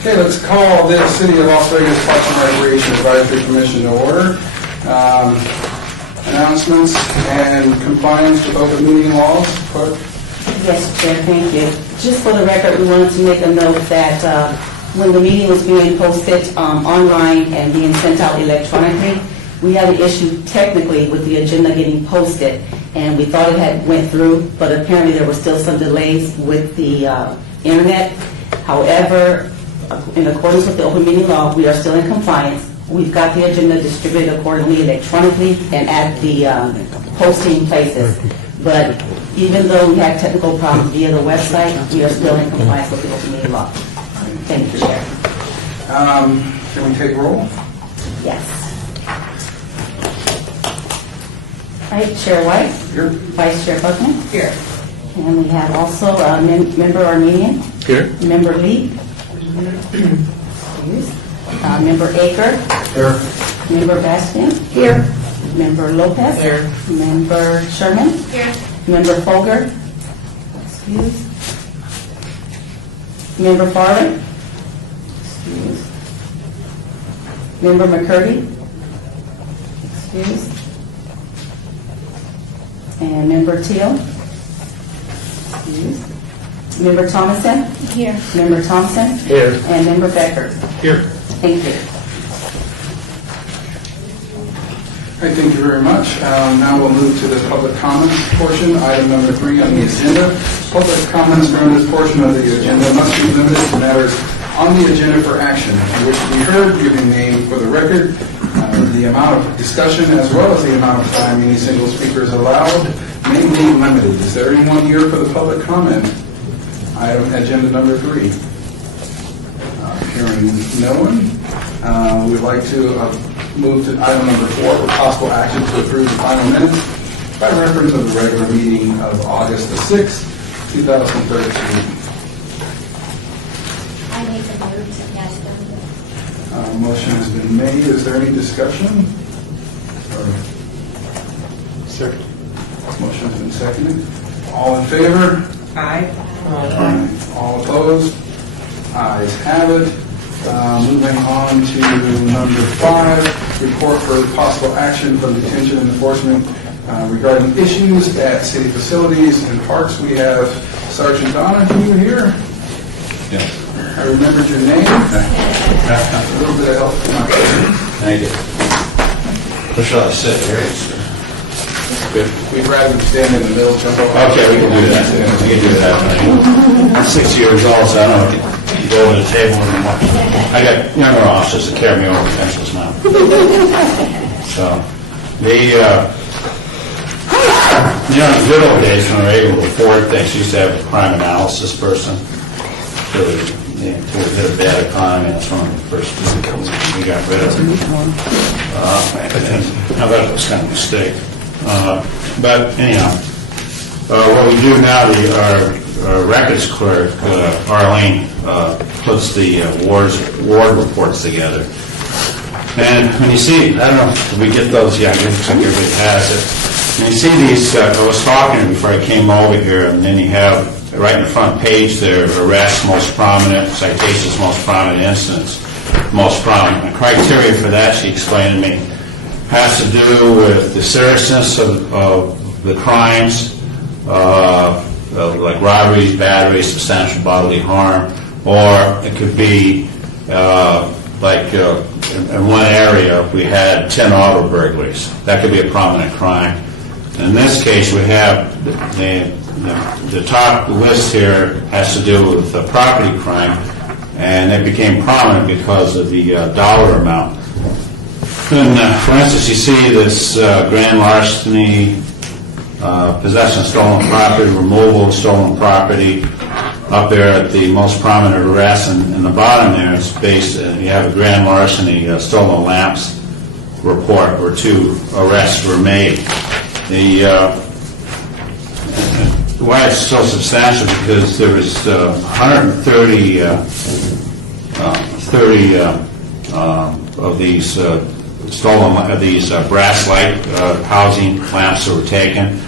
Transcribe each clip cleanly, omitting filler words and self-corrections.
Okay, let's call this City of Las Vegas Parks and Recreation Advisory Commission to order. Announcements and compliance with open meeting laws. Clerk? Yes, Chair, thank you. Just for the record, we wanted to make a note that when the meeting was being posted online and being sent out electronically, we had an issue technically with the agenda getting posted, and we thought it had went through, but apparently there were still some delays with the internet. However, in accordance with the open meeting law, we are still in compliance. We've got the agenda distributed accordingly electronically and at the posting places. But even though we had technical problems via the website, we are still in compliance with the open meeting law. Thank you, Chair. Can we take roll? Yes. All right, Chair White. Here. Vice Chair Buckman. Here. And we have also Member Armenian. Here. Member Lee. Member Aker. Here. Member Bastian. Here. Member Lopez. Here. Member Sherman. Here. Member Folger. Excuse. Member Farley. Excuse. Member McCurdy. Excuse. And Member Teal. Excuse. Member Thomason. Here. Member Thompson. Here. And Member Becker. Here. Thank you. All right, thank you very much. Now we'll move to the public comments portion, item number 3 on the agenda. Public comments during this portion of the agenda must be limited to matters on the agenda for action, which we heard, giving name for the record. The amount of discussion as well as the amount of time any single speaker is allowed may be limited. Is there anyone here for the public comment? Item agenda number 3. Hearing no one, we'd like to move to item number 4 for possible action to approve the final minutes by reference of the regular meeting of August the 6th, 2013. I make the move to pass them. Motion has been made. Is there any discussion? Second. Motion has been seconded. All in favor? Aye. Aye. All opposed? Ayes have it. Moving on to number 5, report for possible action from detention and enforcement regarding issues at city facilities and parks. We have Sergeant Donahue here. Yes. I remembered your name. A little bit of help from my Thank you. Where shall I sit? Here. Good. We'd rather than stand in the middle, jump over. Okay, we can do that. We can do that. I'm 60 years old, so I don't know if you go over the table and watch. I got younger officers that carry me over pencils now. So, in the good old days when we were able to afford things, we used to have a crime analysis person. So we hit a bad economy. That's one of the first things we got rid of. I thought it was kind of a mistake. But anyhow, what we do now, our records clerk, Arlene, puts the ward reports together. And when you see, I don't know if we get those yet, I think everybody has it. When you see these, I was talking before I came over here, and then you have right in the front page there, arrests, most prominent, citations, most prominent incidents, most prominent. The criteria for that, she explained to me, has to do with the seriousness of the crimes, like robberies, batteries, substantial bodily harm, or it could be in one area we had 10 auto burglaries. That could be a prominent crime. In this case, we have the top list here has to do with the property crime, and it became prominent because of the dollar amount. And, for instance, you see this grand larceny, possession of stolen property, removal of stolen property, up there at the most prominent arrest. And in the bottom there, it's based, you have a grand larceny, stolen lamps report where 2 arrests were made. Why it's so substantial, because there was 130 of these stolen, brass light housing lamps that were taken.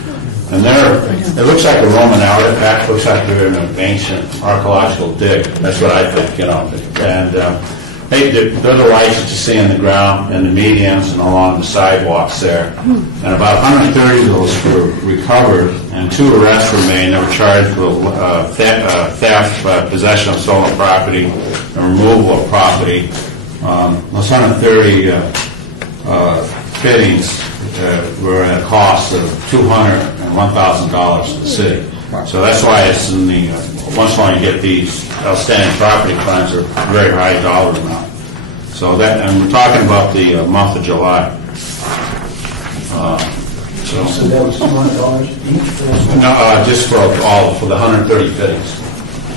And it looks like a Roman artifact, looks like they're in an ancient archaeological dig. That's what I think, And they're the lights that you see in the ground and the medians and along the sidewalks there. And about 130 of those were recovered, and 2 arrests were made. They were charged with theft, possession of stolen property, and removal of property. Those 130 fittings were at a cost of $200,000 and $1,000 to the city. So that's why it's in the, once in a while you get these outstanding property crimes are very high dollar amount. So that, and we're talking about the month of July. So that was $200 each? No, just for the 130 fittings.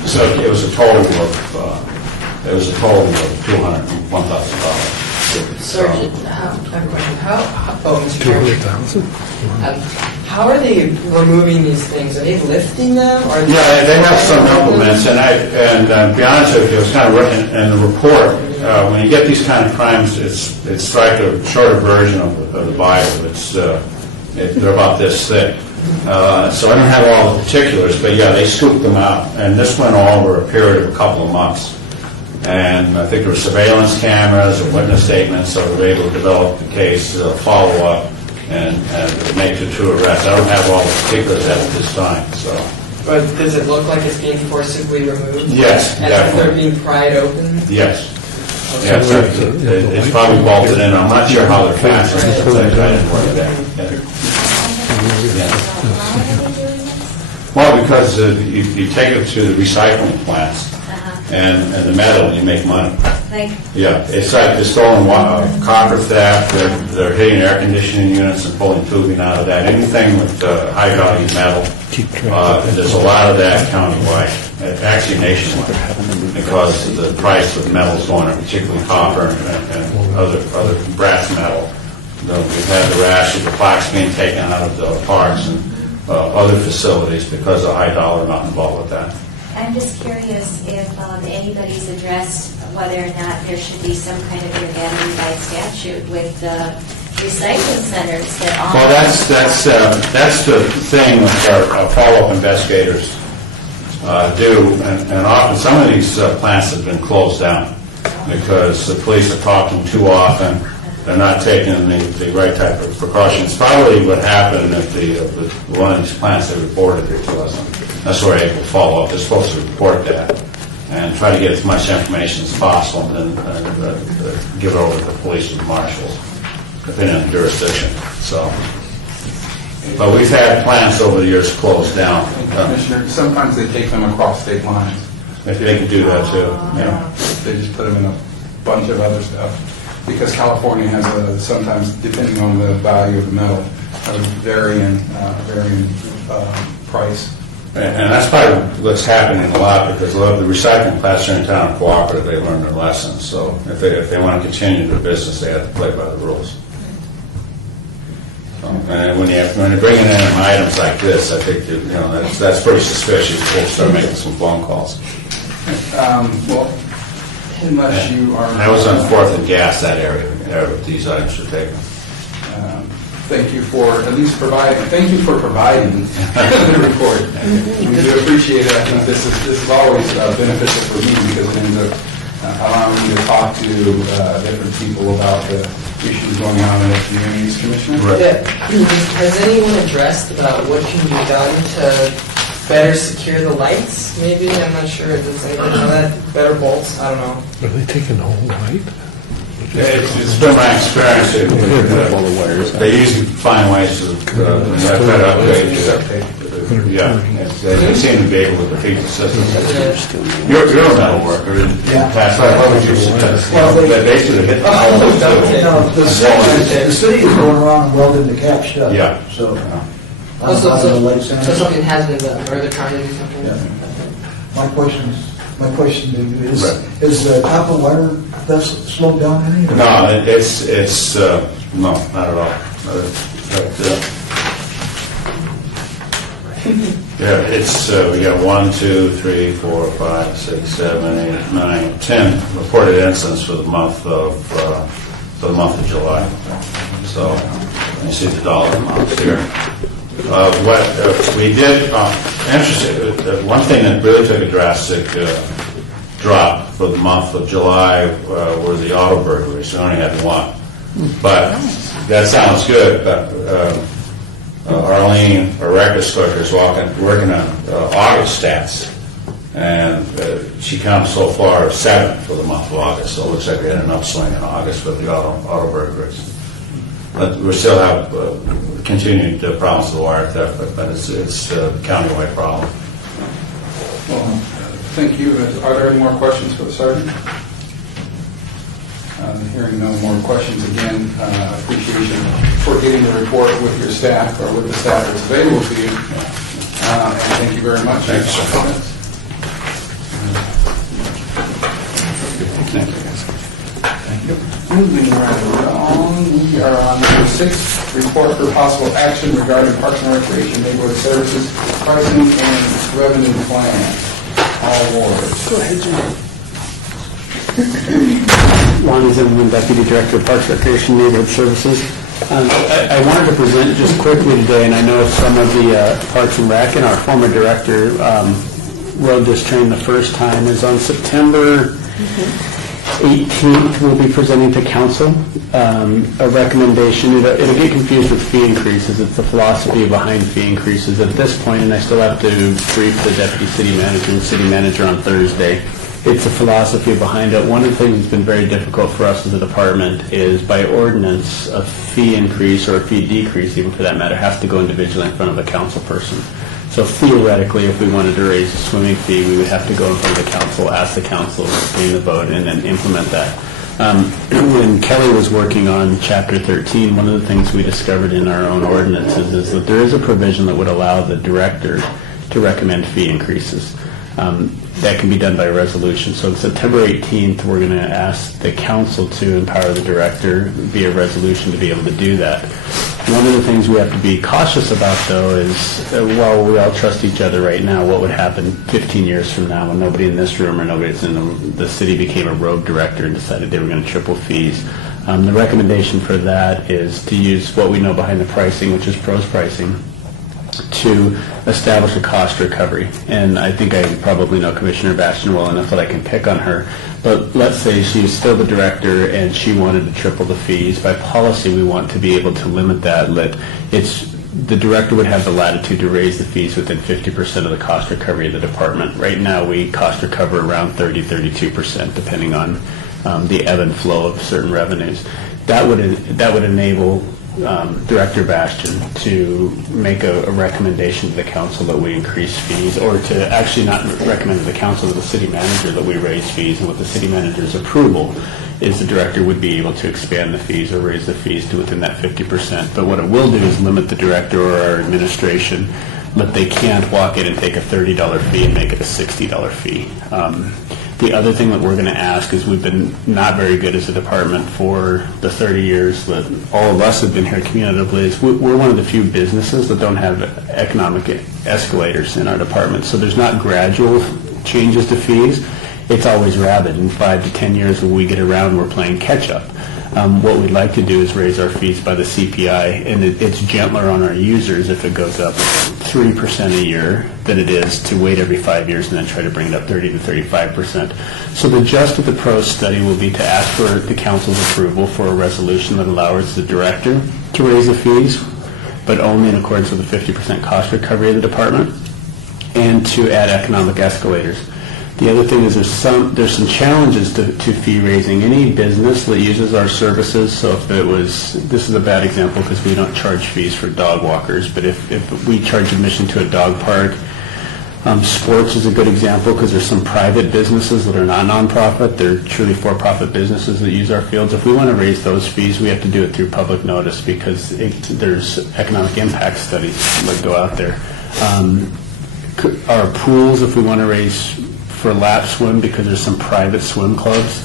So it was a total of $200,000 and $1,000. Sergeant, I have a question. Mr. Chairman. How are they removing these things? Are they lifting them? Or Yeah, they have some implements, and to be honest with you, it's kind of written in the report. When you get these kind of crimes, it's like a shorter version of the Bible. They're about this thick. So I don't have all the particulars, but yeah, they scooped them out, and this went over a period of a couple of months. And I think there were surveillance cameras and witness statements, so we were able to develop the case, follow up, and make the 2 arrests. I don't have all the particulars at this time, so. But does it look like it's being forcibly removed? Yes, And definitely. they're being pried open? Yes. Yes, it's probably bolted in. I'm not sure how they're fastened. I didn't work that. Yeah. Why are they doing this? Well, because you take it to the recycling plants and the metal, and you make money. Like, Yeah, it's like the stolen copper theft. They're hitting air conditioning units and pulling tubing out of that. Anything with high value metal. There's a lot of that countywide, actually nationwide, because the price of metal is going up, particularly copper and other brass metal. We've had the rash of the plaques being taken out of the parks and other facilities because of high dollar amount involved with that. I'm just curious if anybody's addressed whether or not there should be some kind of urbanity by statute with the recycling centers that all... Well, that's the thing that our follow-up investigators do, and often some of these plants have been closed down because the police are talking too often. They're not taking the right type of precautions. Probably what happened at one of these plants they reported it to us. That's where we're able to follow up. They're supposed to report that and try to get as much information as possible and then give it over to the police and the marshals, depending on the jurisdiction. So, but we've had plants over the years closed down. Commissioner, sometimes they take them across state lines. If they can do that too. Yeah. They just put them in a bunch of other stuff. Because California has sometimes, depending on the value of the metal, a varying price. And that's probably what's happening a lot because a lot of the recycling plants are in town are cooperative. They learn their lessons. So if they want to continue their business, they have to play by the rules. So, and when you're bringing in items like this, I think that's pretty suspicious. We'll start making some phone calls. Well, unless you are... That was on 4th and Gas, that area where these items were taken. Thank you for at least providing the report. We do appreciate it. I think this is always beneficial for me because it ends up allowing me to talk to different people about the issues going on in the communities, Commissioner. Right. Yeah. Has anyone addressed about what can be done to better secure the lights? Maybe, I'm not sure. Does anybody know that? Better bolts? I don't know. Are they taking the whole light? It's been my experience. They usually find ways to try to upgrade. Yeah, they seem to be able to defeat the system. You're a metal worker. Past life, what would you suggest? They should have hit the whole No, the city is going around and welding the cap shut. Yeah. So, So something has been done, or they're trying to do something? yeah. My question is the copper wire that's slowed down any? No, it's no, not at all. Yeah, it's we got 1, 2, 3, 4, 5, 6, 7, 8, 9, 10 reported incidents for the month of July. So you see the dollar amounts here. What we did, interesting, one thing that really took a drastic drop for the month of July were the auto burglaries. We only had one. But that sounds good, but Arlene, our records clerk, is working on August stats. And she counted so far 7 for the month of August. So it looks like we had an upswing in August with the auto burglaries. But we still have continued problems with the wire theft, but it's a countywide problem. Well, thank you. Are there any more questions for the sergeant? Hearing no more questions, again, appreciation for getting the report with your staff or with the staff that's available to you. And thank you very much. Thanks, sir. Thank you. Moving right along, we are on number 6, report for possible action regarding Parks and Recreation Neighborhood Services pricing and revenue plan. All wards. Go ahead, Jim. Lonnie Zimmerman, Deputy Director of Parks, Recreation, Neighborhood Services. I wanted to present just quickly today, and I know some of the Parks and Rec and our former director rode this train the first time, is on September 18th, we'll be presenting to council a recommendation. It'll get confused with fee increases. It's the philosophy behind fee increases at this point, and I still have to brief the deputy city manager and city manager on Thursday. It's the philosophy behind it. One of the things that's been very difficult for us as a department is by ordinance, a fee increase or a fee decrease, even for that matter, has to go individually in front of a council person. So theoretically, if we wanted to raise the swimming fee, we would have to go in front of the council, ask the council, obtain the vote, and then implement that. When Kelly was working on Chapter 13, one of the things we discovered in our own ordinances is that there is a provision that would allow the director to recommend fee increases. That can be done by resolution. So on September 18th, we're going to ask the council to empower the director via resolution to be able to do that. One of the things we have to be cautious about, though, is while we all trust each other right now, what would happen 15 years from now when nobody in this room or nobody that's in the city became a rogue director and decided they were going to triple fees. The recommendation for that is to use what we know behind the pricing, which is PROS pricing, to establish a cost recovery. And I think I probably know Commissioner Bastian well enough that I can pick on her. But let's say she's still the director and she wanted to triple the fees. By policy, we want to be able to limit that. The director would have the latitude to raise the fees within 50% of the cost recovery of the department. Right now, we cost recover around 32%, depending on the ebb and flow of certain revenues. That would enable Director Bastian to make a recommendation to the council that we increase fees, or to actually not recommend to the council, to the city manager, that we raise fees. And with the city manager's approval is the director would be able to expand the fees or raise the fees to within that 50%. But what it will do is limit the director or our administration that they can't walk in and take a $30 fee and make it a $60 fee. The other thing that we're going to ask is, we've been not very good as a department for the 30 years that all of us have been here cumulatively. Is we're one of the few businesses that don't have economic escalators in our department. So there's not gradual changes to fees. It's always rapid. In 5 to 10 years, when we get around, we're playing catch up. What we'd like to do is raise our fees by the CPI, and it's gentler on our users if it goes up 3% a year than it is to wait every 5 years and then try to bring it up 30 to 35%. So the gist of the PROS study will be to ask for the council's approval for a resolution that allows the director to raise the fees, but only in accordance with the 50% cost recovery of the department, and to add economic escalators. The other thing is there's some challenges to fee raising. Any business that uses our services, so if it was, this is a bad example because we don't charge fees for dog walkers, but if we charge admission to a dog park, sports is a good example because there's some private businesses that are not nonprofit. They're truly for-profit businesses that use our fields. If we want to raise those fees, we have to do it through public notice because there's economic impact studies that go out there. Our pools, if we want to raise for lap swim, because there's some private swim clubs,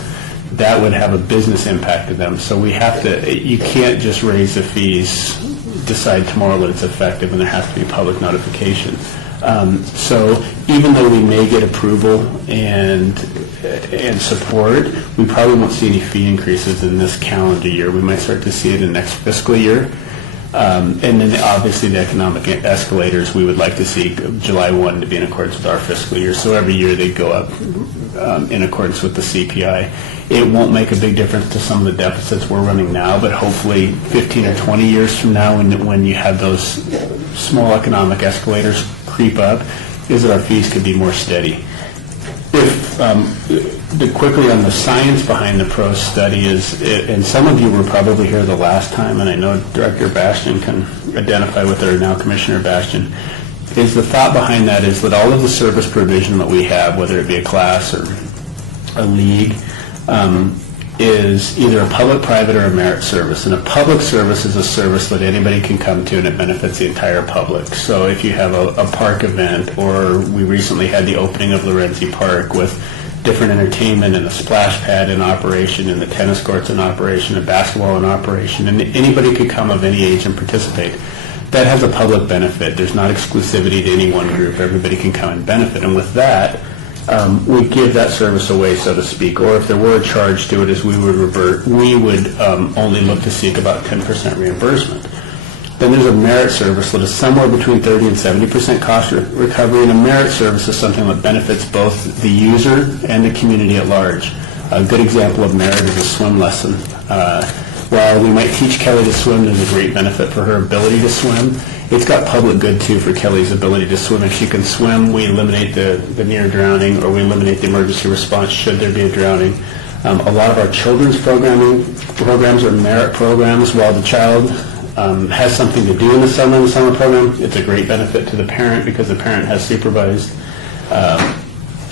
that would have a business impact to them. So we have to, you can't just raise the fees, decide tomorrow that it's effective, and there has to be public notification. So even though we may get approval and support, we probably won't see any fee increases in this calendar year. We might start to see it in next fiscal year. And then obviously the economic escalators, we would like to see July 1 to be in accordance with our fiscal year. So every year they go up in accordance with the CPI. It won't make a big difference to some of the deficits we're running now, but hopefully 15 or 20 years from now, when you have those small economic escalators creep up, is that our fees could be more steady. Quickly on the science behind the PROS study is, and some of you were probably here the last time, and I know Director Bastian can identify with it, or now Commissioner Bastian, is the thought behind that is that all of the service provision that we have, whether it be a class or a league, is either a public, private, or a merit service. And a public service is a service that anybody can come to and it benefits the entire public. So if you have a park event, or we recently had the opening of Lorenzi Park with different entertainment and a splash pad in operation and the tennis courts in operation and basketball in operation, and anybody could come of any age and participate. That has a public benefit. There's not exclusivity to any one group. Everybody can come and benefit. And with that, we give that service away, so to speak, or if there were a charge to it, as we would only look to seek about 10% reimbursement. Then there's a merit service that is somewhere between 30 and 70% cost recovery, and a merit service is something that benefits both the user and the community at large. A good example of merit is a swim lesson. While we might teach Kelly to swim, there's a great benefit for her ability to swim. It's got public good, too, for Kelly's ability to swim. If she can swim, we eliminate the near drowning, or we eliminate the emergency response should there be a drowning. A lot of our children's programs are merit programs. While the child has something to do in the summer program, it's a great benefit to the parent because the parent has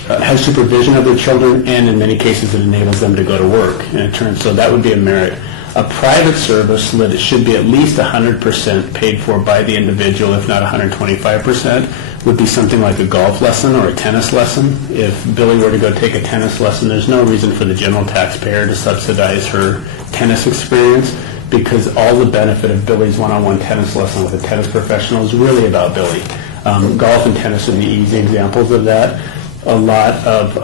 has supervision of their children, and in many cases it enables them to go to work. So that would be a merit. A private service that it should be at least 100% paid for by the individual, if not 125%, would be something like a golf lesson or a tennis lesson. If Billy were to go take a tennis lesson, there's no reason for the general taxpayer to subsidize her tennis experience, because all the benefit of Billy's one-on-one tennis lesson with a tennis professional is really about Billy. Golf and tennis are the easy examples of that. A lot of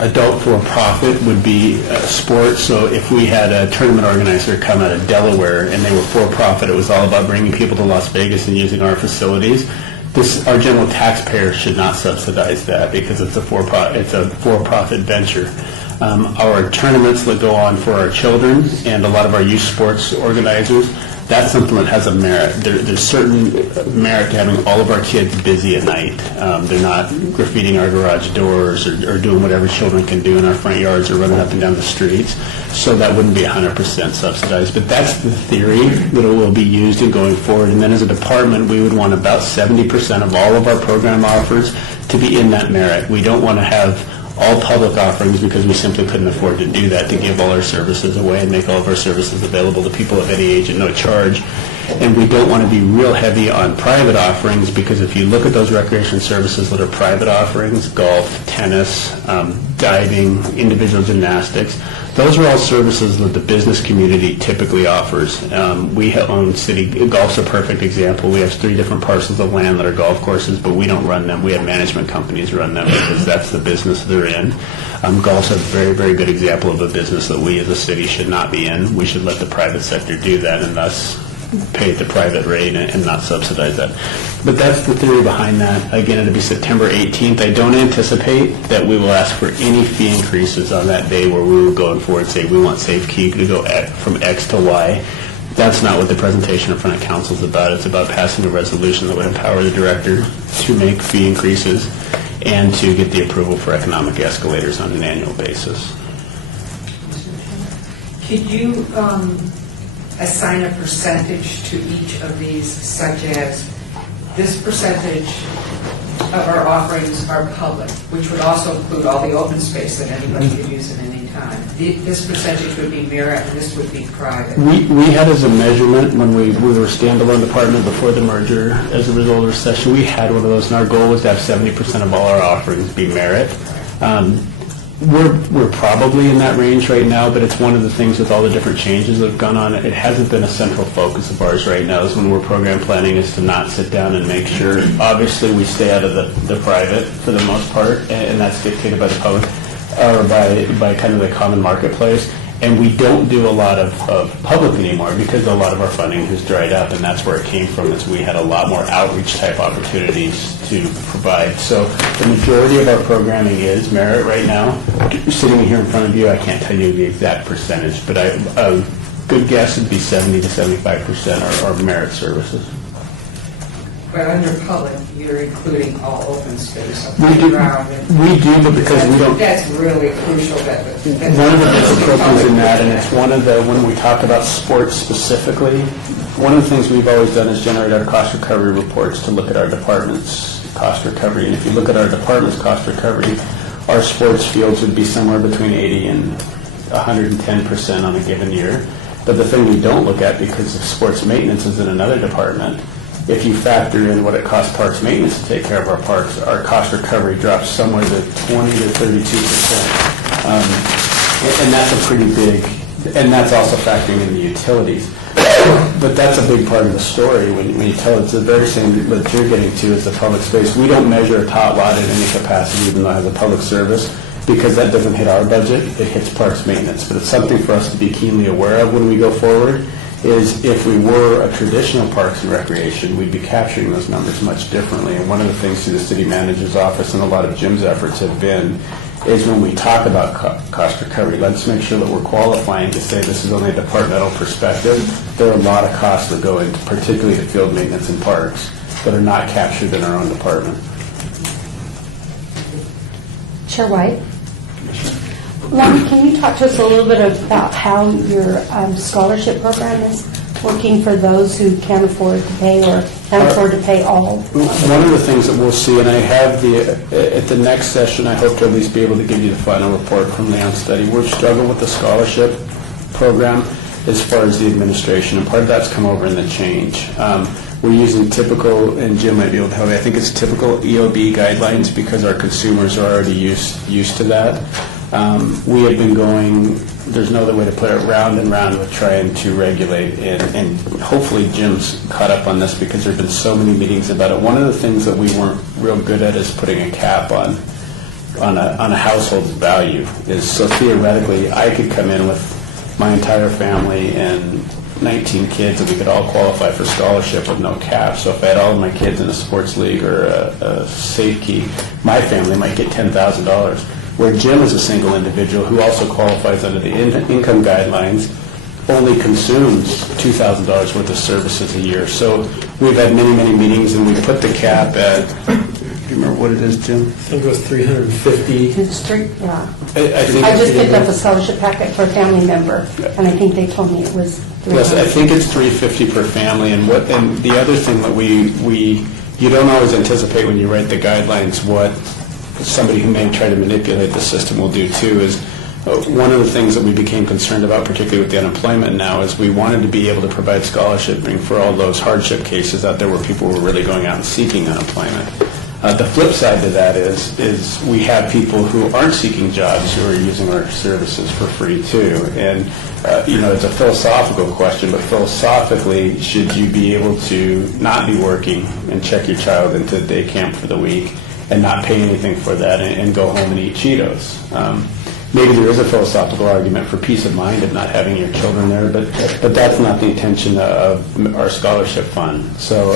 adult for-profit would be sports. So if we had a tournament organizer come out of Delaware and they were for-profit, it was all about bringing people to Las Vegas and using our facilities. Our general taxpayer should not subsidize that because it's a for-profit venture. Our tournaments that go on for our children and a lot of our youth sports organizers, that's something that has a merit. There's certain merit to having all of our kids busy at night. They're not graffitiing our garage doors or doing whatever children can do in our front yards or running up and down the streets. So that wouldn't be 100% subsidized. But that's the theory that it will be used in going forward. And then as a department, we would want about 70% of all of our program offers to be in that merit. We don't want to have all public offerings because we simply couldn't afford to do that, to give all our services away and make all of our services available to people of any age at no charge. And we don't want to be real heavy on private offerings because if you look at those recreation services that are private offerings, golf, tennis, diving, individual gymnastics, those are all services that the business community typically offers. We own city, golf's a perfect example. We have 3 different parcels of land that are golf courses, but we don't run them. We have management companies run them because that's the business they're in. Golf's a very, very good example of a business that we as a city should not be in. We should let the private sector do that and thus pay the private rate and not subsidize that. But that's the theory behind that. Again, it'll be September 18th. I don't anticipate that we will ask for any fee increases on that day where we will go forward and say we want SafeKey to go from X to Y. That's not what the presentation in front of council is about. It's about passing a resolution that would empower the director to make fee increases and to get the approval for economic escalators on an annual basis. Could you assign a percentage to each of these, such as this percentage of our offerings are public, which would also include all the open space that anybody could use at any time. This percentage would be merit and this would be private. We had as a measurement when we were a standalone department before the merger, as a result of the recession, we had one of those, and our goal was to have 70% of all our offerings be merit. We're probably in that range right now, but it's one of the things with all the different changes that have gone on. It hasn't been a central focus of ours right now, is when we're program planning, is to not sit down and make sure, obviously we stay out of the private for the most part, and that's dictated by the public, or by kind of the common marketplace. And we don't do a lot of public anymore because a lot of our funding has dried up, and that's where it came from, is we had a lot more outreach type opportunities to provide. So the majority of our programming is merit right now. Sitting here in front of you, I can't tell you the exact percentage, but a good guess would be 70 to 75% are merit services. But under public, you're including all open space, so We do, playground and... we do, but because we don't... That's really crucial, that... One of the difficulties in that, and it's one of the, when we talk about sports specifically, one of the things we've always done is generate our cost recovery reports to look at our department's cost recovery. And if you look at our department's cost recovery, our sports fields would be somewhere between 80 and 110% on a given year. But the thing we don't look at, because of sports maintenance is in another department, if you factor in what it costs parks maintenance to take care of our parks, our cost recovery drops somewhere to 20 to 32%. And that's a pretty big, and that's also factoring in the utilities. But that's a big part of the story when you tell it. It's the very same that you're getting to as the public space. We don't measure a tot lot in any capacity, even though it has a public service, because that doesn't hit our budget, it hits parks maintenance. But it's something for us to be keenly aware of when we go forward, is if we were a traditional parks and recreation, we'd be capturing those numbers much differently. And one of the things through the city manager's office and a lot of Jim's efforts have been is when we talk about cost recovery, let's make sure that we're qualifying to say this is only a departmental perspective. There are a lot of costs that go into, particularly to field maintenance and parks, that are not captured in our own department. Chair White? Lonnie, can you talk to us a little bit about how your scholarship program is working for those who can't afford to pay or can't afford to pay all? One of the things that we'll see, and I have at the next session, I hope to at least be able to give you the final report from Leon Study. We're struggling with the scholarship program as far as the administration, and part of that's come over in the change. We're using typical, and Jim might be able to help me, I think it's typical EOB guidelines because our consumers are already used to that. We have been going, there's no other way to put it, round and round with trying to regulate, and hopefully Jim's caught up on this because there have been so many meetings about it. One of the things that we weren't real good at is putting a cap on a household's value. So theoretically, I could come in with my entire family and 19 kids and we could all qualify for scholarship with no cap. So if I had all of my kids in a sports league or a safe key, my family might get $10,000. Where Jim is a single individual who also qualifies under the income guidelines, only consumes $2,000 worth of services a year. So we've had many, many meetings, and we put the cap at, do you remember what it is, Jim? I think it was 350. Yeah. I think I just picked up a scholarship packet for a family member, and I think they told me it was Yes, I $300. think it's $350 per family, and the other thing that you don't always anticipate when you write the guidelines what somebody who may try to manipulate the system will do too is one of the things that we became concerned about, particularly with the unemployment now, is we wanted to be able to provide scholarship for all those hardship cases out there where people were really going out and seeking unemployment. The flip side to that is we have people who aren't seeking jobs who are using our services for free too. And it's a philosophical question, but philosophically, should you be able to not be working and check your child into day camp for the week and not pay anything for that and go home and eat Cheetos? Maybe there is a philosophical argument for peace of mind of not having your children there, but that's not the intention of our scholarship fund. So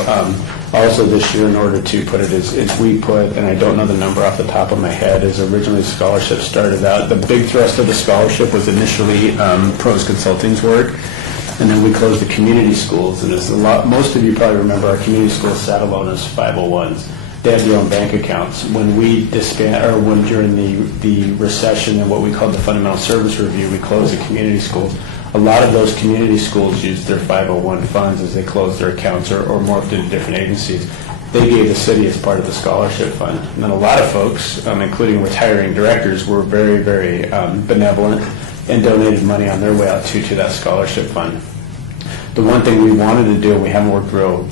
also this year, in order to put it as we put, and I don't know the number off the top of my head, is originally scholarship started out, the big thrust of the scholarship was initially Pros Consulting's work, and then we closed the community schools, and most of you probably remember our community schools sat alone as 501s. They have their own bank accounts. When we during the recession and what we called the fundamental service review, we closed the community schools. A lot of those community schools used their 501 funds as they closed their accounts or morphed into different agencies. They gave the city as part of the scholarship fund. And then a lot of folks, including retiring directors, were very, very benevolent and donated money on their way out to that scholarship fund. The one thing we wanted to do, and we haven't worked real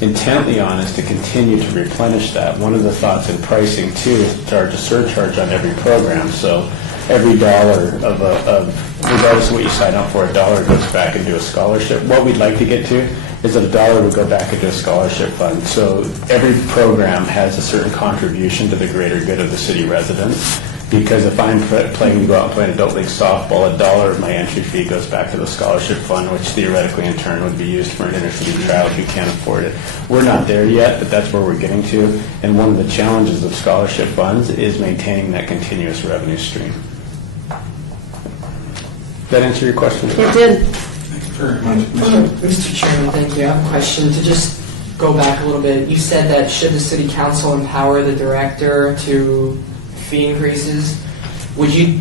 intently on, is to continue to replenish that. One of the thoughts in pricing too is to charge a surcharge on every program. So every dollar regardless of what you sign up for, a dollar goes back into a scholarship. What we'd like to get to is a dollar would go back into a scholarship fund. So every program has a certain contribution to the greater good of the city residents. because if I'm playing to go out and play an adult league softball, $1 of my entry fee goes back to the scholarship fund, which theoretically in turn would be used for an inner city child who can't afford it. We're not there yet, but that's where we're getting to. And one of the challenges of scholarship funds is maintaining that continuous revenue stream. Did that answer your question? It did. Thank you very much. Mr. Chairman, thank you. I have a question to just go back a little bit. You said that should the city council empower the director to fee increases, would you,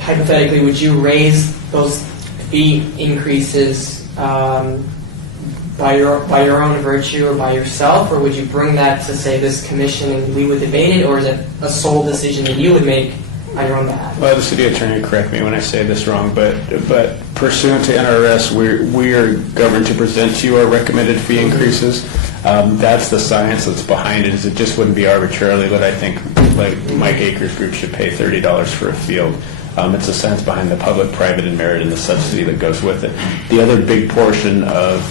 hypothetically, would you raise those fee increases by your own virtue or by yourself, or would you bring that to, say, this commission and we would debate it, or is it a sole decision that you would make on your own behalf? Well, the city attorney, correct me when I say this wrong, but pursuant to NRS, we are governed to present to you our recommended fee increases. That's the science that's behind it. Is it just wouldn't be arbitrarily that I think like Mike Akers Group should pay $30 for a field. It's the science behind the public, private, and merit and the subsidy that goes with it. The other big portion of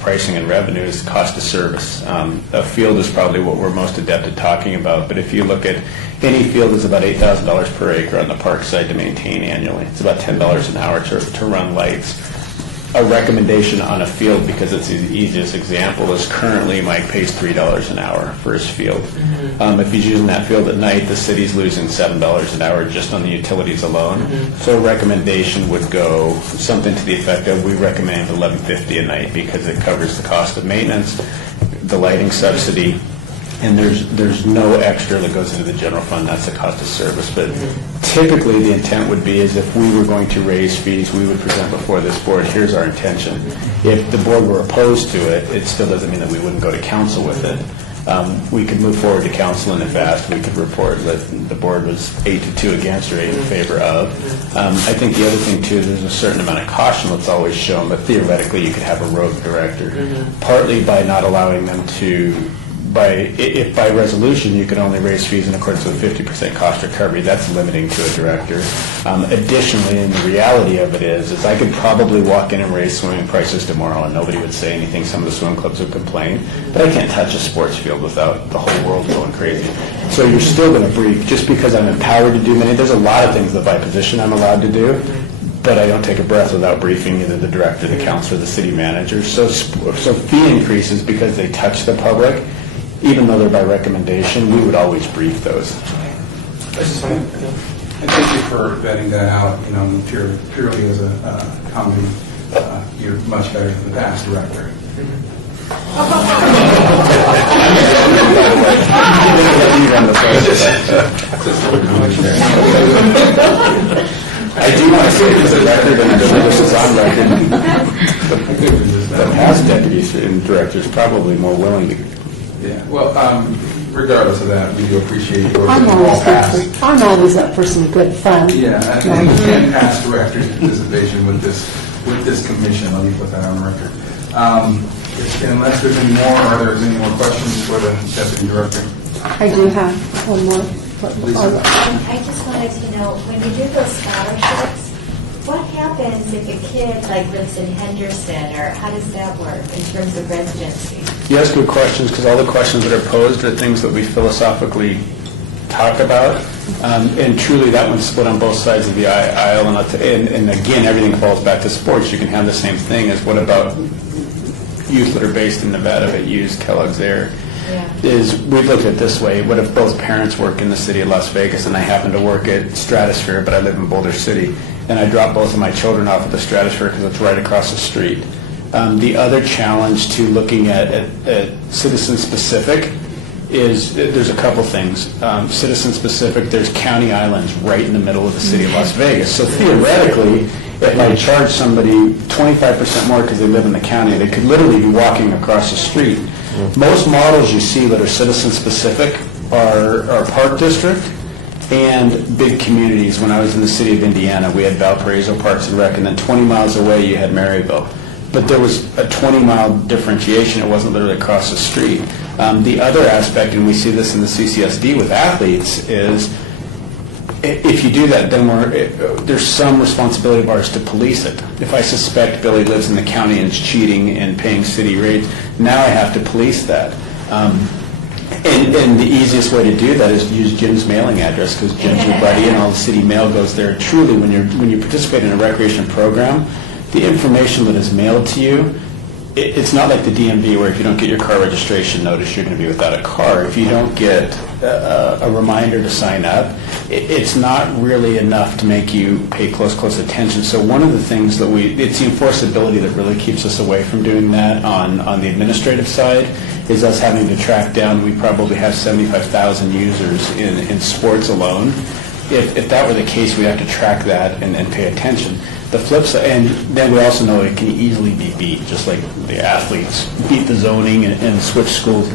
pricing and revenue is cost of service. A field is probably what we're most adept at talking about, but if you look at any field, is about $8,000 per acre on the park side to maintain annually. It's about $10 an hour to run lights. A recommendation on a field, because it's the easiest example, is currently Mike pays $3 an hour for his field. If he's using that field at night, the city's losing $7 an hour just on the utilities alone. So a recommendation would go something to the effect of, we recommend $11.50 a night because it covers the cost of maintenance, the lighting subsidy, and there's no extra that goes into the general fund. That's the cost of service. But typically the intent would be is if we were going to raise fees, we would present before this board, here's our intention. If the board were opposed to it, it still doesn't mean that we wouldn't go to council with it. We could move forward to council, and if asked, we could report that the board was 8-2 against or 8 in favor of. I think the other thing too, there's a certain amount of caution that's always shown, but theoretically you could have a rogue director, partly by not allowing them to, if by resolution you can only raise fees in accordance with 50% cost recovery, that's limiting to a director. Additionally, and the reality of it is I could probably walk in and raise swimming prices tomorrow and nobody would say anything. Some of the swim clubs would complain, but I can't touch a sports field without the whole world going crazy. So you're still going to brief, just because I'm empowered to do many, there's a lot of things that by position I'm allowed to do, but I don't take a breath without briefing either the director, the council, or the city manager. So fee increases, because they touch the public, even though they're by recommendation, we would always brief those. And thank you for vetting that out, purely as a comedy. You're much better than the past director. I do want to say this is record, and I'm sure this is on record. The past deputies and directors probably more willing to. Yeah, well, regardless of that, we do appreciate your I'm all past. I'm always up for some good fun. Yeah, and past directors' participation with this commission. Let me put that on record. Unless there's any more, are there any more questions for the deputy director? I do have one more. I just wanted to know, when you do those scholarships, what happens if a kid lives in Henderson, or how does that work in terms of residency? You ask good questions, because all the questions that are posed are things that we philosophically talk about. And truly, that one's split on both sides of the aisle. And again, everything falls back to sports. You can have the same thing as what about youth that are based in Nevada but use Kellogg's Air? Is we've looked at it this way: what if both parents work in the city of Las Vegas and I happen to work at Stratosphere, but I live in Boulder City, and I drop both of my children off at the Stratosphere because it's right across the street? The other challenge to looking at citizen-specific is there's a couple things. Citizen-specific, there's county islands right in the middle of the city of Las Vegas. So theoretically, if I charge somebody 25% more because they live in the county, they could literally be walking across the street. Most models you see that are citizen-specific are Park District and big communities. When I was in the city of Indiana, we had Valparaiso Parks and Rec, and then 20 miles away you had Maryville. But there was a 20-mile differentiation. It wasn't literally across the street. The other aspect, and we see this in the CCSD with athletes, is if you do that, then there's some responsibility of ours to police it. If I suspect Billy lives in the county and is cheating and paying city rates, now I have to police that. And the easiest way to do that is to use Jim's mailing address, because Jim's your buddy and all the city mail goes there. Truly, when you participate in a recreation program, the information that is mailed to you, it's not like the DMV where if you don't get your car registration notice, you're going to be without a car. If you don't get a reminder to sign up, it's not really enough to make you pay close attention. So one of the things that it's the enforceability that really keeps us away from doing that on the administrative side, is us having to track down. We probably have 75,000 users in sports alone. If that were the case, we'd have to track that and pay attention. The flip side, and then we also know it can easily be beat, just like the athletes beat the zoning and switch schools.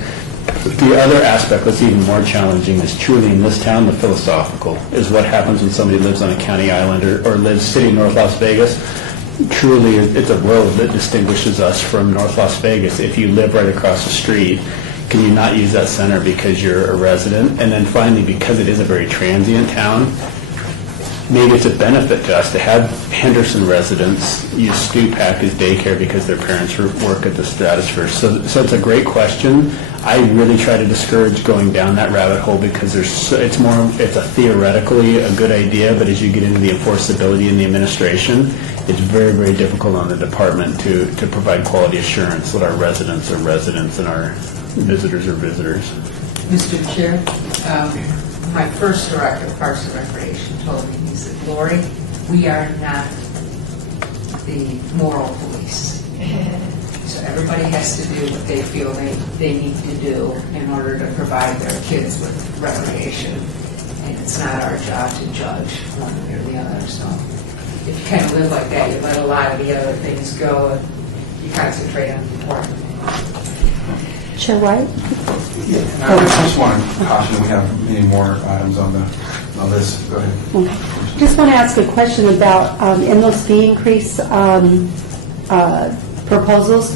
The other aspect that's even more challenging is truly in this town, the philosophical, is what happens when somebody lives on a county island or lives city North Las Vegas. Truly, it's a road that distinguishes us from North Las Vegas. If you live right across the street, can you not use that center because you're a resident? And then finally, because it is a very transient town, maybe it's a benefit to us to have Henderson residents use Stupak as daycare because their parents work at the Stratosphere. So it's a great question. I really try to discourage going down that rabbit hole because it's a theoretically a good idea, but as you get into the enforceability and the administration, it's very, very difficult on the department to provide quality assurance that our residents are residents and our visitors are visitors. Mr. Chair, my first director of Parks and Recreation told me, he said, Lori, we are not the moral police. So everybody has to do what they feel they need to do in order to provide their kids with recreation. And it's not our job to judge one way or the other. So if you kind of live like that, you let a lot of the other things go and you concentrate on the important. Chair White? I just want to caution, we have many more items on the list. Go ahead. Okay. Just want to ask a question about, in those fee increase proposals,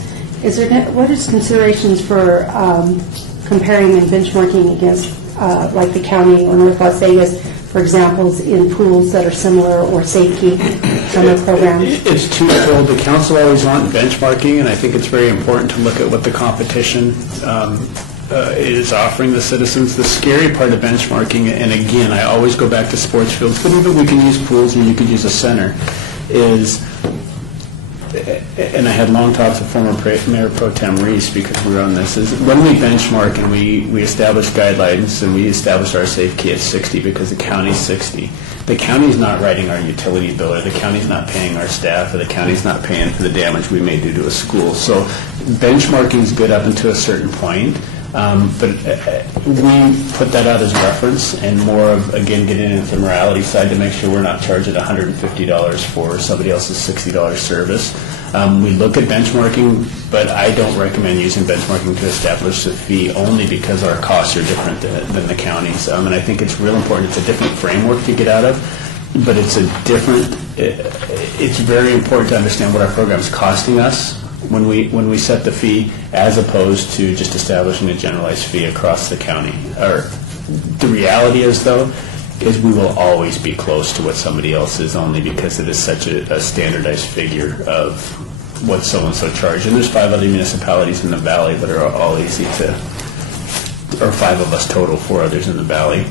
what is considerations for comparing and benchmarking against like the county or North Las Vegas, for examples, in pools that are similar or safety summer programs? It's twofold. The council always wants benchmarking, and I think it's very important to look at what the competition is offering the citizens. The scary part of benchmarking, and again, I always go back to sports fields, but even we can use pools and you could use a center, is, and I had long talks with former Mayor Pro Tem Reese because we were on this, is when we benchmark and we establish guidelines and we establish our safe key at 60 because the county's 60, the county's not writing our utility bill, or the county's not paying our staff, or the county's not paying for the damage we may do to a school. So benchmarking is good up until a certain point. But we put that out as reference and more of, again, getting into the morality side to make sure we're not charging $150 for somebody else's $60 service. We look at benchmarking, but I don't recommend using benchmarking to establish a fee only because our costs are different than the counties. And I think it's real important. It's a different framework to get out of, but it's very important to understand what our program is costing us when we set the fee, as opposed to just establishing a generalized fee across the county. Or the reality is, though, is we will always be close to what somebody else is, only because it is such a standardized figure of what so-and-so charged. And there's 5 other municipalities in the valley that are all easy to, or 5 of us total, 4 others in the valley.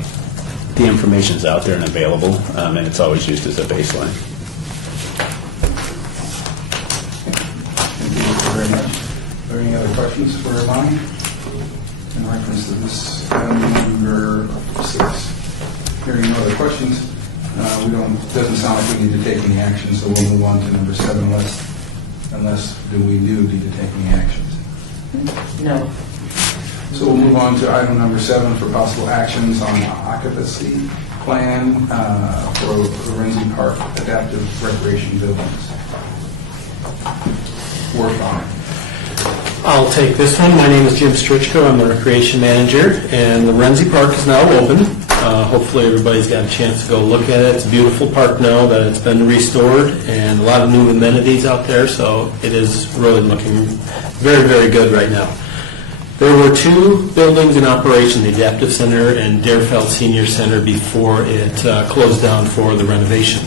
The information's out there and available, and it's always used as a baseline. Very much. Are there any other questions for Lonnie in reference to this item number 6? Hearing no other questions, doesn't sound like we need to take any action, so we'll move on to number 7 unless do we need to take any actions? No. So we'll move on to item number 7 for possible actions on occupancy plan for Lorenzi Park adaptive recreation buildings. Work on it. I'll take this one. My name is Jim Strichko. I'm the recreation manager, and the Lorenzi Park is now open. Hopefully everybody's got a chance to go look at it. It's a beautiful park now that it's been restored, and a lot of new amenities out there, so it is really looking very, very good right now. There were 2 buildings in operation, the Adaptive Center and Darefeld Senior Center, before it closed down for the renovation.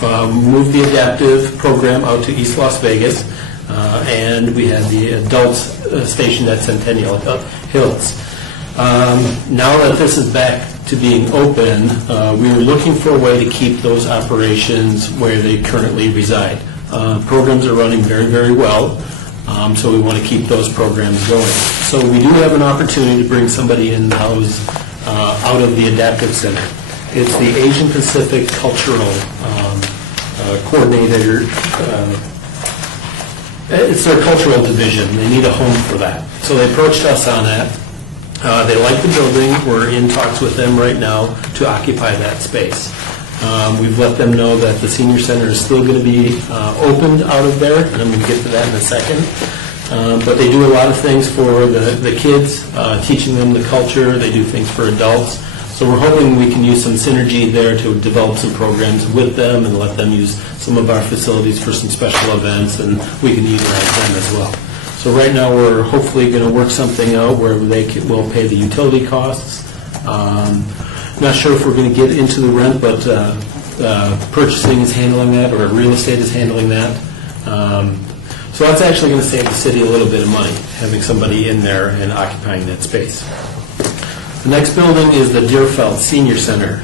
Moved the adaptive program out to East Las Vegas, and we had the adults stationed at Centennial Hills. Now that this is back to being open, we were looking for a way to keep those operations where they currently reside. Programs are running very, very well, so we want to keep those programs going. So we do have an opportunity to bring somebody in-house out of the Adaptive Center. It's the Asian Pacific Cultural Coordinator. It's their cultural division. They need a home for that. So they approached us on that. They like the building. We're in talks with them right now to occupy that space. We've let them know that the senior center is still going to be opened out of there, and I'm going to get to that in a second. But they do a lot of things for the kids, teaching them the culture. They do things for adults. So we're hoping we can use some synergy there to develop some programs with them and let them use some of our facilities for some special events, and we can utilize them as well. So right now, we're hopefully going to work something out where will pay the utility costs. Not sure if we're going to get into the rent, but purchasing is handling that, or real estate is handling that. So that's actually going to save the city a little bit of money, having somebody in there and occupying that space. The next building is the Deerfeld Senior Center.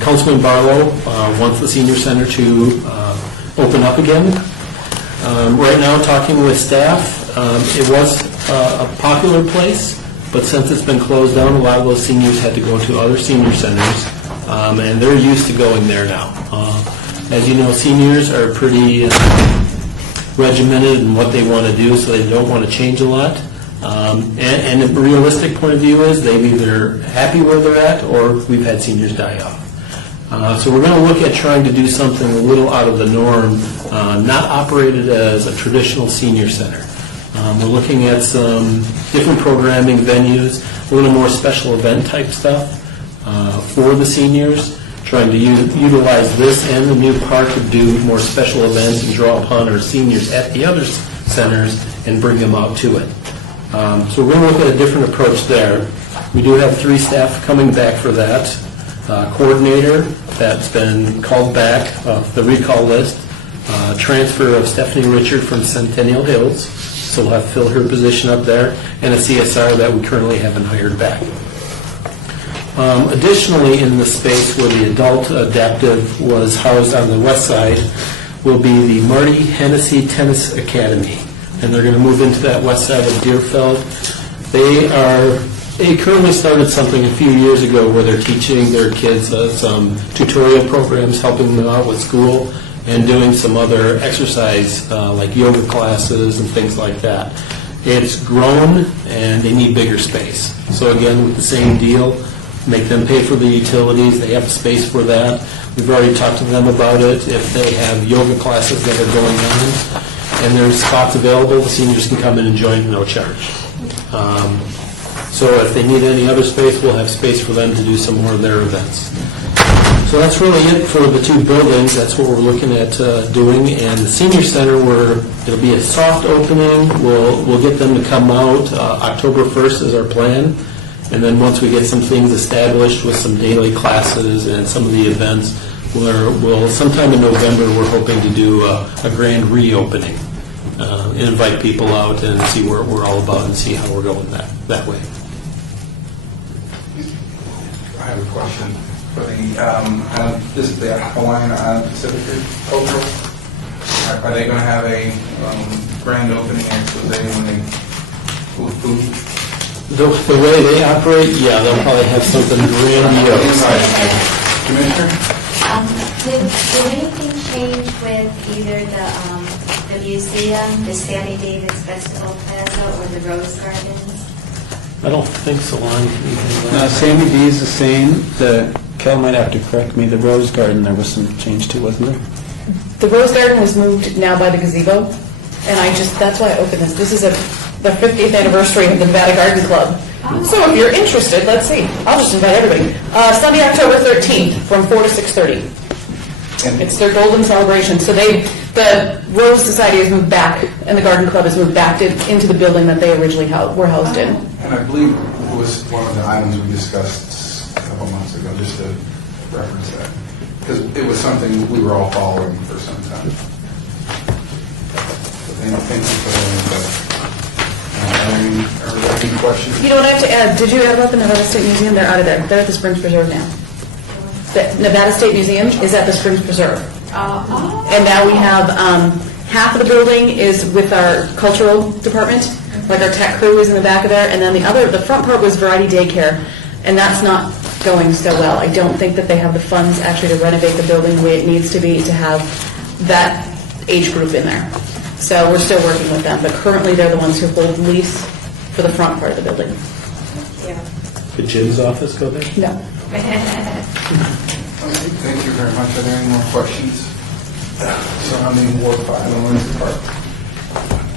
Councilman Barlow wants the senior center to open up again. Right now, talking with staff, it was a popular place, but since it's been closed down, a lot of those seniors had to go to other senior centers, and they're used to going there now. As you know, seniors are pretty regimented in what they want to do, so they don't want to change a lot. And the realistic point of view is they're either happy where they're at, or we've had seniors die off. So we're going to look at trying to do something a little out of the norm, not operated as a traditional senior center. We're looking at some different programming venues, a little more special event type stuff for the seniors, trying to utilize this and the new park to do more special events and draw upon our seniors at the other centers and bring them out to it. So we're going to look at a different approach there. We do have 3 staff coming back for that. Coordinator that's been called back off the recall list. Transfer of Stephanie Richard from Centennial Hills, so we'll have to fill her position up there, and a CSR that we currently haven't hired back. Additionally, in the space where the adult adaptive was housed on the west side will be the Marty Hennessy Tennis Academy, and they're going to move into that west side of Deerfeld. They currently started something a few years ago where they're teaching their kids some tutorial programs, helping them out with school, and doing some other exercise like yoga classes and things like that. It's grown and they need bigger space. So again, with the same deal, make them pay for the utilities, they have space for that. We've already talked to them about it. If they have yoga classes that are going on and there's spots available, the seniors can come in and join at no charge. So if they need any other space, we'll have space for them to do some more of their events. So that's really it for the 2 buildings. That's what we're looking at doing. And the senior center, it'll be a soft opening. We'll get them to come out. October 1st is our plan. And then once we get some things established with some daily classes and some of the events, we'll sometime in November, we're hoping to do a grand reopening. And invite people out and see what we're all about and see how we're going that way. I have a question for the, this is the Hawaiian Pacific Cultural. Are they going to have a grand opening exposition when they food? The way they operate, yeah, they'll probably have something grandiose. Commissioner? Did anything change with either the museum, the Sammy Davis Festival Plaza, or the Rose Gardens? I don't think so, Lonnie. No, Sammy D is the same. Kel might have to correct me. The Rose Garden, there was some change to, wasn't there? The Rose Garden was moved now by the gazebo, and that's why I opened this. This is the 50th anniversary of the Nevada Garden Club. So if you're interested, let's see. I'll just invite everybody. Sunday, October 13th, from 4 to 6:30. It's their golden celebration. So the Rose Society has moved back, and the Garden Club has moved back into the building that they originally were housed in. And I believe it was one of the items we discussed a couple months ago, just to reference that. Because it was something we were all following for some time. So thank you for that. Are there any questions? You know what I have to add? Did you add about the Nevada State Museum? They're out of there. They're at the Springs Preserve now. The Nevada State Museum is at the Springs Preserve. And now we have, half of the building is with our cultural department, like our tech crew is in the back of there, and then the front part was Variety Daycare, and that's not going so well. I don't think that they have the funds actually to renovate the building the way it needs to be to have that age group in there. So we're still working with them, but currently they're the ones who hold the lease for the front part of the building. Could Jim's office go there? No. Okay, thank you very much. Are there any more questions surrounding Ward 5 and Lindsay Park?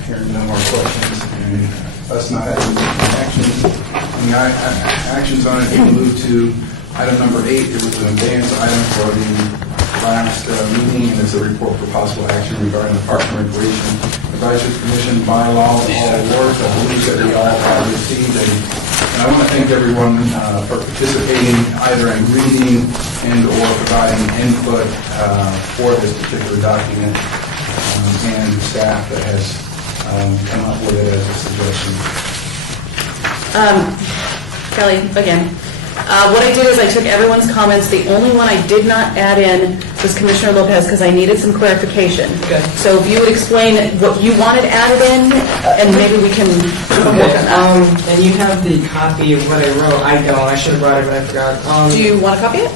Hearing no more questions, and us not having any actions on it, we move to item number 8. It was an advance item for the last meeting, and it's a report for possible action regarding the Parks and Recreation Advisory Commission bylaws, all awards. I believe that we all have received, and I want to thank everyone for participating either in reading and or providing input for this particular document, and staff that has come up with it as a suggestion. Kelly, again. What I did is I took everyone's comments. The only one I did not add in was Commissioner Lopez because I needed some clarification. Okay. So if you would explain what you wanted added in, and maybe we can work on that. And you have the copy of what I wrote. I don't. I should have brought it, but I forgot. Do you want to copy it?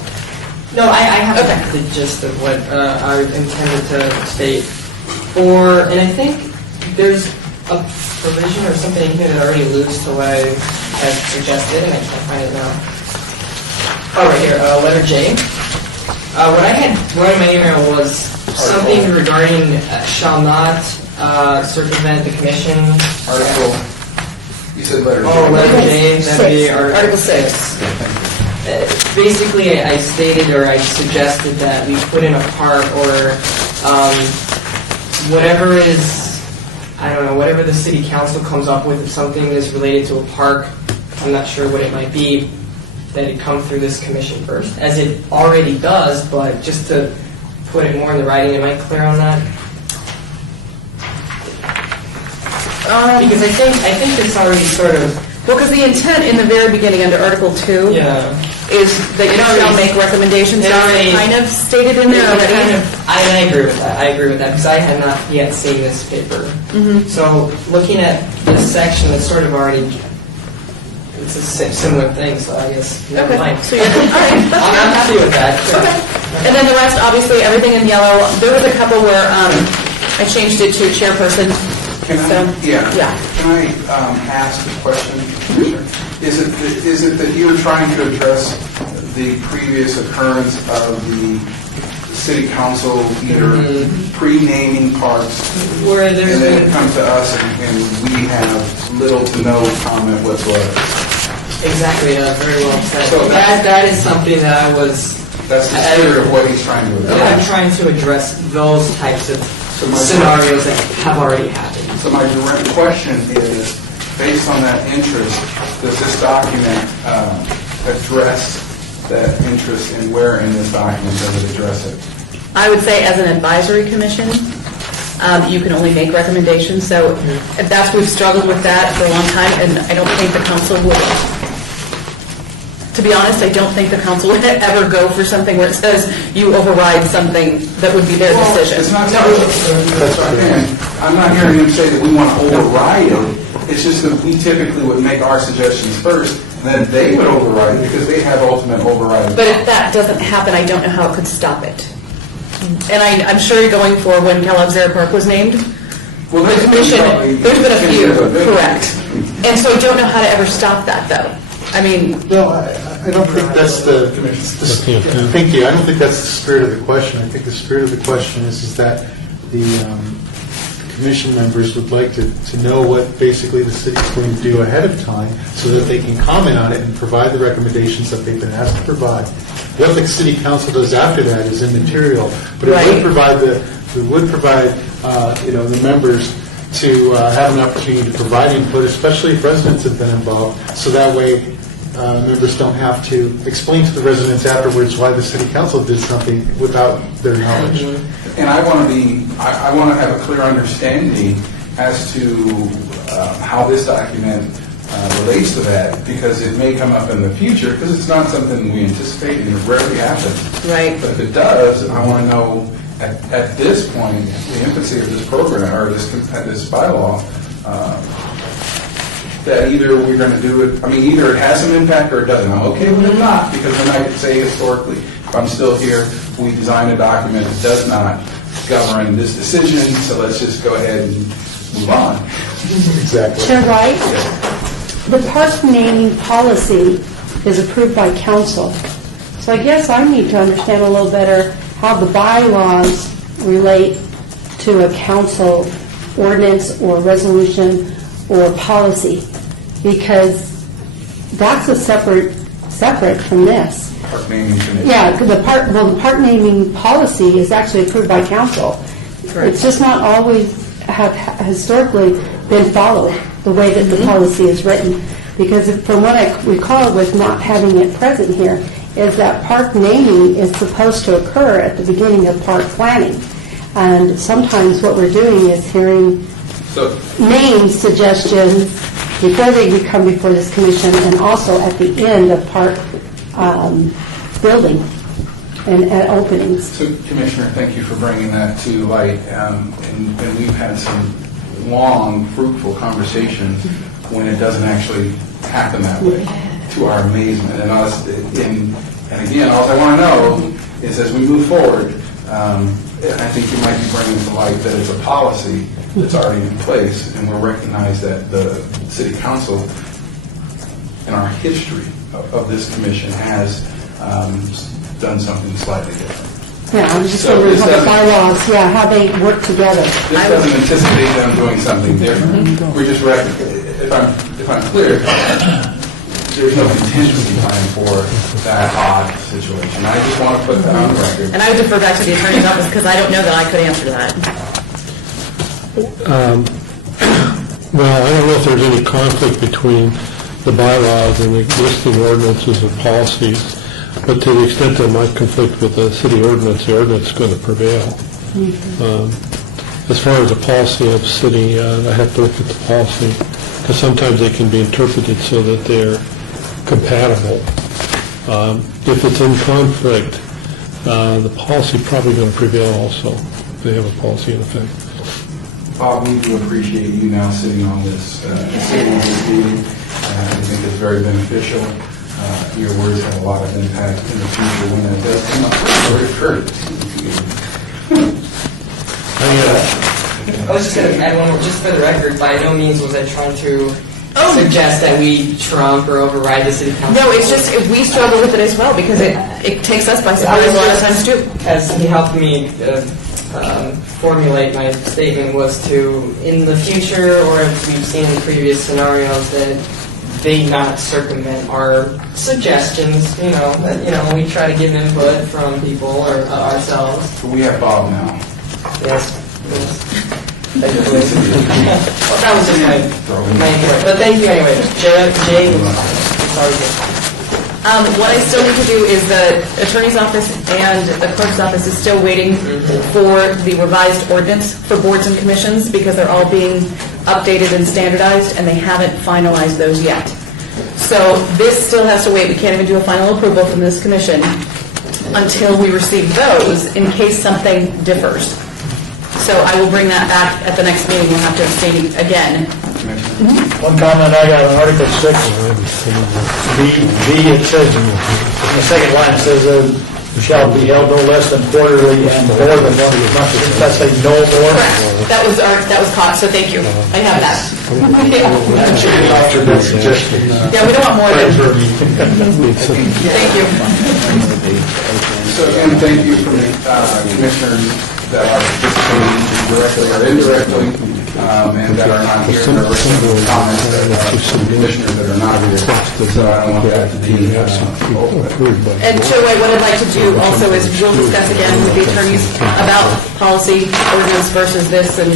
No, I have Okay. the gist of what I intended to state. And I think there's a provision or something in here that already alludes to what I had suggested, and I can't find it now. Oh, right here, letter J. What I had wrote in my email was something regarding shall not circumvent the commission. Article, you said letter J. Oh, letter J, that'd be Article 6. Basically, I stated or I suggested that we put in a part or whatever is, I don't know, whatever the city council comes up with, if something is related to a park, I'm not sure what it might be, that it come through this commission first, as it already does, but just to put it more in the writing, am I clear on that? Because I think it's already sort of, Well, because the intent in the very beginning under Article 2 yeah. is that you shall make recommendations. It already- kind of stated in there already. I agree with that. I agree with that because I had not yet seen this paper. So looking at this section, it's sort of already it's a similar thing. So I guess never Okay. mind. So you're, all right. I'm happy with that. Okay. And then the rest, obviously, everything in yellow. There was a couple where I changed it to chairperson. Can I, So, yeah. yeah. Can I ask a question, Commissioner? Is it that you're trying to address the previous occurrence of the city council either pre-naming parks Where and there's then it been comes to us and we have little to no comment whatsoever? exactly very well said. So That is something that I was. That's the spirit of what he's trying to address. I'm trying to address those types of my- scenarios that have already happened. So my direct question is, based on that interest, does this document address that interest, and where in this document does it address it? I would say as an advisory commission, you can only make recommendations. So if that's, we've struggled with that for a long time, and I don't think the council would. To be honest, I don't think the council would ever go for something where it says you override something that would be their decision. It's not, I'm not hearing him say that we want to override it. It's just that we typically would make our suggestions first, and then they would override it because they have ultimate override. But if that doesn't happen, I don't know how it could stop it. And I'm sure you're going for when Kellogg's Air Park was named. Well, The commission, there's been a few, correct. correct. And so I don't know how to ever stop that, though. I mean, No, I don't think that's the, thank you, I don't think that's the spirit of the question. I think the spirit of the question is that the commission members would like to know what basically the city's going to do ahead of time so that they can comment on it and provide the recommendations that they've been asked to provide. What the city council does after that is immaterial, but it would provide the members to have an opportunity to provide input, especially if residents have been involved, so that way members don't have to explain to the residents afterwards why the city council did something without their knowledge. And I want to have a clear understanding as to how this document relates to that, because it may come up in the future, because it's not something we anticipate, and it rarely happens. Right. But if it does, I want to know, at this point, the infancy of this program, or this bylaw, that either we're going to do it, I mean, either it has some impact or it doesn't. I'm okay with it not, because then I could say historically, if I'm still here, we designed a document that does not govern this decision, so let's just go ahead and move on. Exactly. Chair White, the park naming policy is approved by council. So I guess I need to understand a little better how the bylaws relate to a council ordinance or resolution or policy, because that's a separate from this. Park naming committee. Yeah, because the park naming policy is actually approved by council. It's just not always have historically been followed the way that the policy is written. Because from what I recall with not having it present here, is that park naming is supposed to occur at the beginning of park planning. And sometimes what we're doing is hearing name suggestions before they come before this commission, and also at the end of park building and at openings. So, Commissioner, thank you for bringing that to light. And we've had some long, fruitful conversations when it doesn't actually happen that way, to our amazement. And again, all I want to know is, as we move forward, I think you might be bringing to light that it's a policy that's already in place, and we'll recognize that the City Council, in our history of this commission, has done something slightly different. Yeah, I'm just So wondering this how the doesn't- bylaws, how they work together. This doesn't anticipate them doing something different. We just if I'm clear, there's no contingency plan for that odd situation. I just want to put that on record. And I would defer back to the attorney's office because I don't know that I could answer that. Well, I don't know if there's any conflict between the bylaws and the existing ordinances or policies, but to the extent that might conflict with the city ordinance, the ordinance is going to prevail. As far as the policy of city, I have to look at the policy, because sometimes they can be interpreted so that they're compatible. If it's in conflict, the policy probably going to prevail also. They have a policy in effect. Bob, we do appreciate you now sitting on this meeting. I think it's very beneficial. Your words have a lot of impact in the future when that does come up. Very good. I was just going to add one more, just for the record, by no means was I trying to suggest that we trump or override the city council. No, it's just, we struggle with it as well because it takes us by surprise a lot of times too. As he helped me formulate my statement was to, in the future, or if we've seen in previous scenarios, that they not circumvent our suggestions, that, we try to give input from people or ourselves. We have Bob now. Yes. Thank you. Well, that was just my input. But thank you anyway. Jay, sorry. What I still need to do is the attorney's office and the clerk's office is still waiting for the revised ordinance for boards and commissions because they're all being updated and standardized and they haven't finalized those yet. So this still has to wait. We can't even do a final approval from this commission until we receive those in case something differs. So I will bring that back at the next meeting. We'll have to abstain again. One comment I got on Article 6, B, it says, in the second line, it says, shall be held no less than quarterly and more than one month. Does that say no more? Correct. That was caught, so thank you. I have that. Yeah, we don't want more than. Thank you. So again, thank you from the commissioners that are participating directly or indirectly, and that are not here. There were some comments that some commissioners that are not here, so I don't want that to be And Chair White, what I'd like to do also is we'll discuss again with the attorneys about policy ordinance versus this, and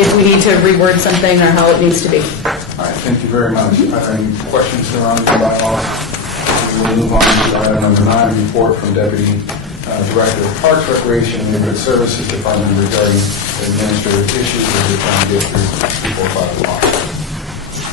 if we need to reword something or how it needs to be. All right, thank you very much. Are there any questions surrounding the bylaws? We will move on to item number 9, report from Deputy Director of Parks, Recreation, and Neighborhood Services Department regarding administrative issues that we're trying to get through before 5 o'clock.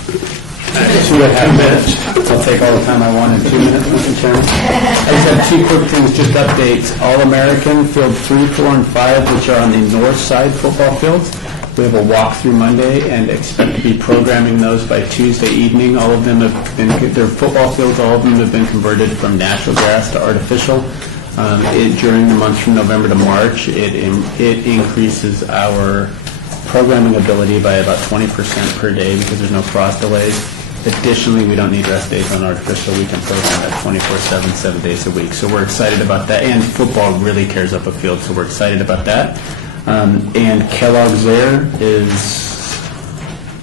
2.5 minutes. I'll take all the time I want in 2 minutes, Mr. Chairman. I just have two quick things, just updates. All-American, Field 3, 4, and 5, which are on the north side football fields. We have a walkthrough Monday and expect to be programming those by Tuesday evening. All of them have been, they're football fields, all of them have been converted from natural grass to artificial. During the months from November to March, it increases our programming ability by about 20% per day because there's no frost delays. Additionally, we don't need rest days on artificial. We can program that 24/7, 7 days a week. So we're excited about that. And football really tears up a field, so we're excited about that. And Kellogg's there is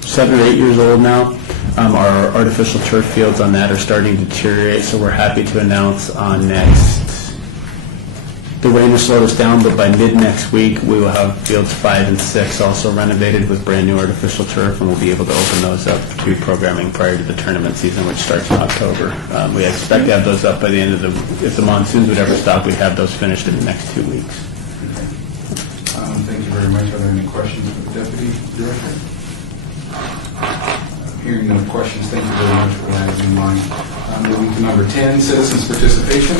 7 or 8 years old now. Our artificial turf fields on that are starting to deteriorate, so we're happy to announce on next. The rain has slowed us down, but by mid-next week, we will have fields 5 and 6 also renovated with brand-new artificial turf, and we'll be able to open those up to programming prior to the tournament season, which starts in October. We expect to have those up by the end of if the monsoons would ever stop, we'd have those finished in the next 2 weeks. Thank you very much. Are there any questions for the Deputy Director? Hearing no questions, thank you very much for that in mind. Moving to number 10, citizens' participation.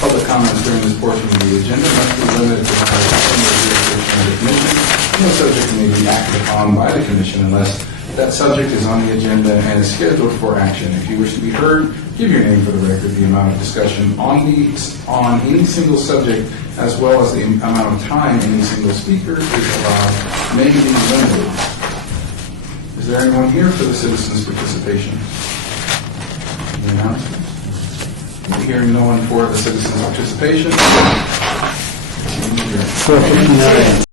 Public comments during this portion of the agenda must be limited to matters within the jurisdiction of the Commission. No subject may be acted upon by the Commission unless that subject is on the agenda and is scheduled for action. If you wish to be heard, give your name for the record. The amount of discussion on any single subject, as well as the amount of time any single speaker is allowed, may be limited. Is there anyone here for the citizens' participation? Any announcements? Hearing no one for the citizens' participation. 4:59.